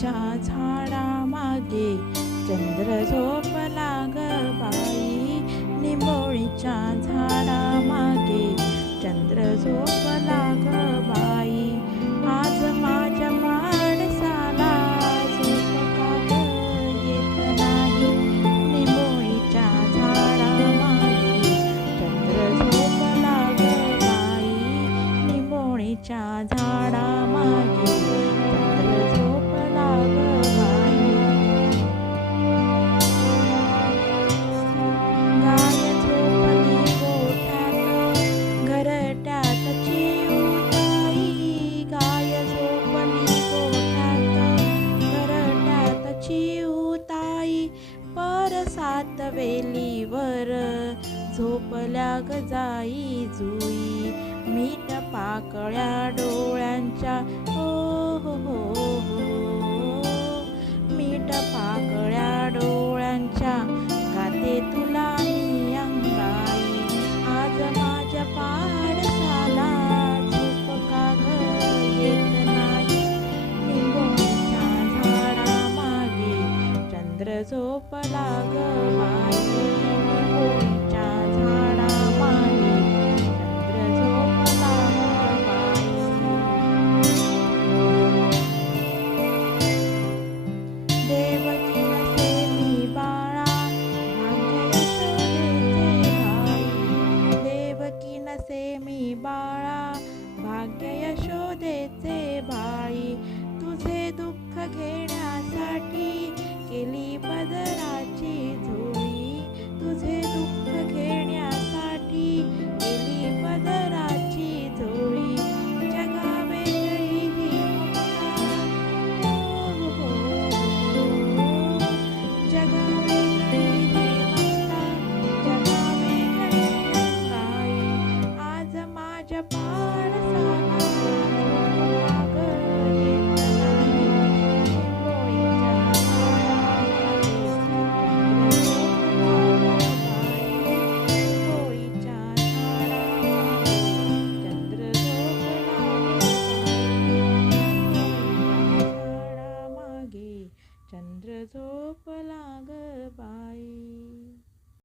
च्या झाडा मागे चंद्र झोपला ग बाई. निंबोळीच्या झाडा मागे चंद्र झोपला ग बाई. आज माझ्या माणसाला झोप येत नाही. निंबोळीच्या झाडा मागे चंद्र झोपला ग बाई. निंबोळीच्या झाडा मागे परसात वेलीवर झोपल्या ग जाई जुई. मीठ पाकळ्या डोळ्यांच्या ओ मी बाळा भाग्य यशोदेचे भाळी तुझे दुःख घेण्यासाठी केली पदराची चंद्र झोपला ग बाई.